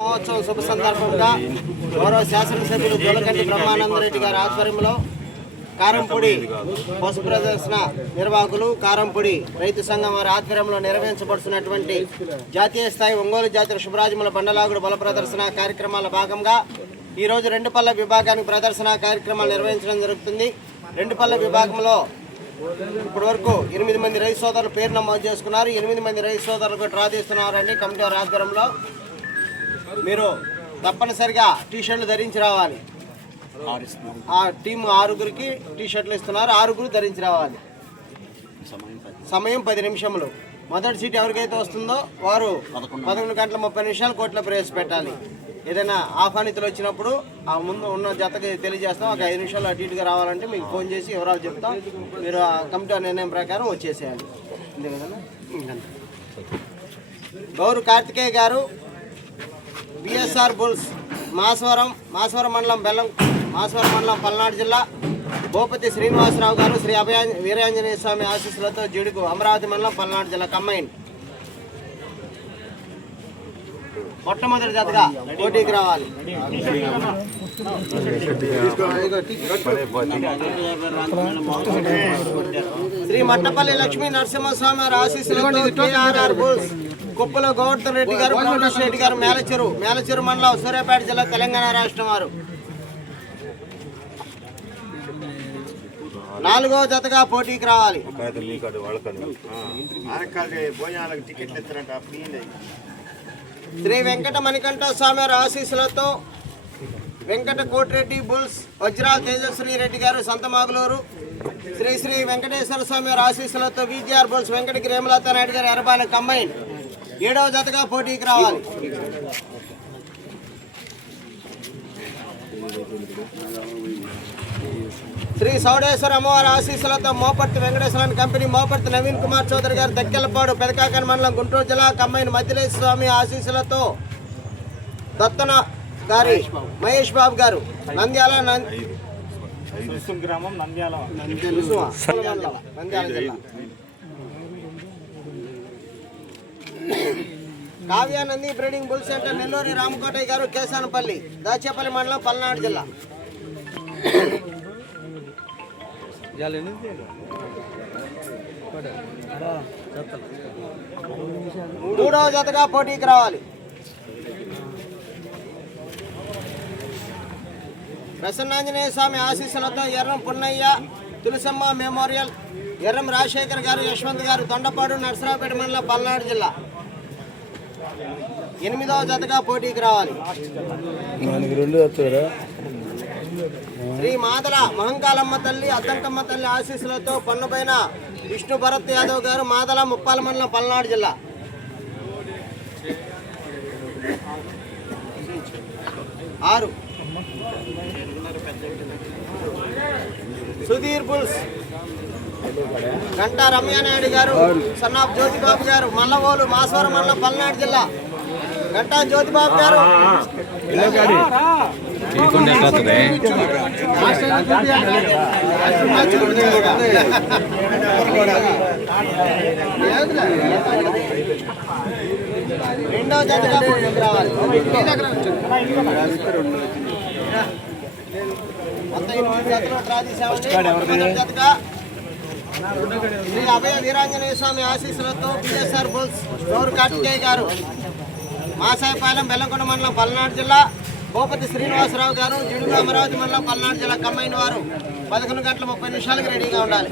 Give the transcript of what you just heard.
మహోత్సవం శుభ సందర్భంగా గౌరవ శాసనసభ్యులు జోలకంటి బ్రహ్మానందరెడ్డి గారి ఆధ్వర్యంలో కారంపొడి పశు ప్రదర్శన నిర్వాహకులు కారంపొడి రైతు సంఘం వారి ఆధ్వర్యంలో నిర్వహించబడుతున్నటువంటి జాతీయ స్థాయి ఒంగోలు జాతీయ శుభరాజముల బండలాగుడు బల ప్రదర్శన కార్యక్రమాల భాగంగా ఈరోజు రెండు పళ్ళ విభాగానికి ప్రదర్శన కార్యక్రమాలు నిర్వహించడం జరుగుతుంది. రెండు పళ్ళ విభాగంలో ఇప్పటి వరకు ఎనిమిది మంది రైతు సోదరులు పేరు నమోదు చేసుకున్నారు. ఎనిమిది మంది రైతు సోదరులకు డ్రా తీస్తున్నారండి కమిటీ వారి ఆధ్వర్యంలో. మీరు తప్పనిసరిగా టీ షర్ట్లు ధరించి రావాలి. ఆ టీం ఆరుగురికి టీ షర్ట్లు ఇస్తున్నారు ఆరుగురు ధరించి రావాలి. సమయం పది నిమిషములు. మొదటి సీట్ ఎవరికైతే వస్తుందో వారు పదకొండు. గంటల ముప్పై నిమిషాలు కోర్టులో ప్రవేశపెట్టాలి. ఏదైనా ఆహ్వానితులు వచ్చినప్పుడు ఆ ముందు ఉన్న జతకి తెలియజేస్తాం. ఒక ఐదు నిమిషాలు అటు ఇటుగా రావాలంటే మీకు ఫోన్ చేసి వివరాలు చెప్తాం. మీరు ఆ కమిటీ నిర్ణయం ప్రకారం వచ్చేసేయాలి. అంతే. గౌరు కార్తికేయ గారు బిఎస్ఆర్ బుల్స్ మాసవరం మాసవరం మండలం బెల్లం మాసవరం మండలం పల్నాడు జిల్లా భూపతి శ్రీనివాసరావు గారు శ్రీ అభయ వీరాంజనేయ స్వామి ఆశీస్సులతో జిడుగు అమరావతి మండలం పల్నాడు జిల్లా కమ్మైండ్ మొట్టమొదటి జతగా పోటీకి రావాలి. శ్రీ మట్టపల్లి లక్ష్మీ నరసింహస్వామి వారి ఆశీస్సులతో బుల్స్ కుప్పల గోవర్ధన్ రెడ్డి గారు కోటేశ్వర రెడ్డి గారు మేలచెరు మేలచెరు మండలం సూర్యాపేట జిల్లా తెలంగాణ రాష్ట్రం వారు. నాలుగో జతగా పోటీకి రావాలి. శ్రీ వెంకట మణికంఠ స్వామి వారి ఆశీస్సులతో వెంకట కోటిరెడ్డి బుల్స్ వజ్రాల తేజస్వీ రెడ్డి గారు సంతమాగులూరు శ్రీ శ్రీ వెంకటేశ్వర స్వామి వారి ఆశీస్సులతో VGR bulls Venkatagiri Hemalatha Naidu garu Erabala combine ఏడవ జతగా పోటీకి రావాలి. శ్రీ సౌడేశ్వర అమ్మవారి ఆశీస్సులతో మోపర్తి వెంకటేశ్వర కంపెనీ మోపర్తి నవీన్ కుమార్ చౌదరి గారు దక్కెలపాడు పెదకాకన్ మండలం గుంటూరు జిల్లా కమ్మైన మధ్యలేశ్వర స్వామి ఆశీస్సులతో దత్తన గారి మహేష్ బాబు. గారు. నంద్యాల గ్రామం నంద్యాల. కుసుమ. నంద్యాల జిల్లా. Kavyanandi breeding bull centre Nelluri Ramakotayya garu Kesanapalli Dachepalli మండలం పల్నాడు జిల్లా. మూడవ జతగా పోటీకి రావాలి. ప్రసన్నాంజనేయ స్వామి ఆశీస్సులతో ఎర్రం పున్నయ్య తులసమ్మ మెమోరియల్ ఎర్రం రాజశేఖర్ గారు యశ్వంత్ గారు దొండపాడు నర్సరావుపేట మండలం పల్నాడు జిల్లా. ఎనిమిదవ జతగా పోటీకి రావాలి. రెండు వచ్చారా శ్రీ మాదల మహంకాలమ్మ తల్లి అద్దంకమ్మ తల్లి ఆశీస్సులతో పన్నుపైన విష్ణు భరత్ యాదవ్ గారు మాదల ముప్పాల మండలం పల్నాడు జిల్లా. ఆరు. సుధీర్ బుల్స్. గంటా రమ్యానాయుడు గారు సన్నాఫ్ జ్యోతిబాబు గారు మల్లవోలు మాసవరం మండలం పల్నాడు జిల్లా. గంటా జ్యోతిబాబు గారు. రెండవ జతగా పోటీకి రావాలి శ్రీ అభయ వీరాంజనేయ స్వామి ఆశీస్సులతో బిఎస్ఆర్ బుల్స్ గౌరు కార్తికేయ గారు మాసాయపాలెం బెల్లంకొండ మండలం పల్నాడు జిల్లా. భూపతి శ్రీనివాసరావు గారు జిడుగు అమరావతి మండలం పల్నాడు జిల్లా కమ్మైన వారు పదకొండు గంటల ముప్పై నిమిషాలకు రెడీగా ఉండాలి.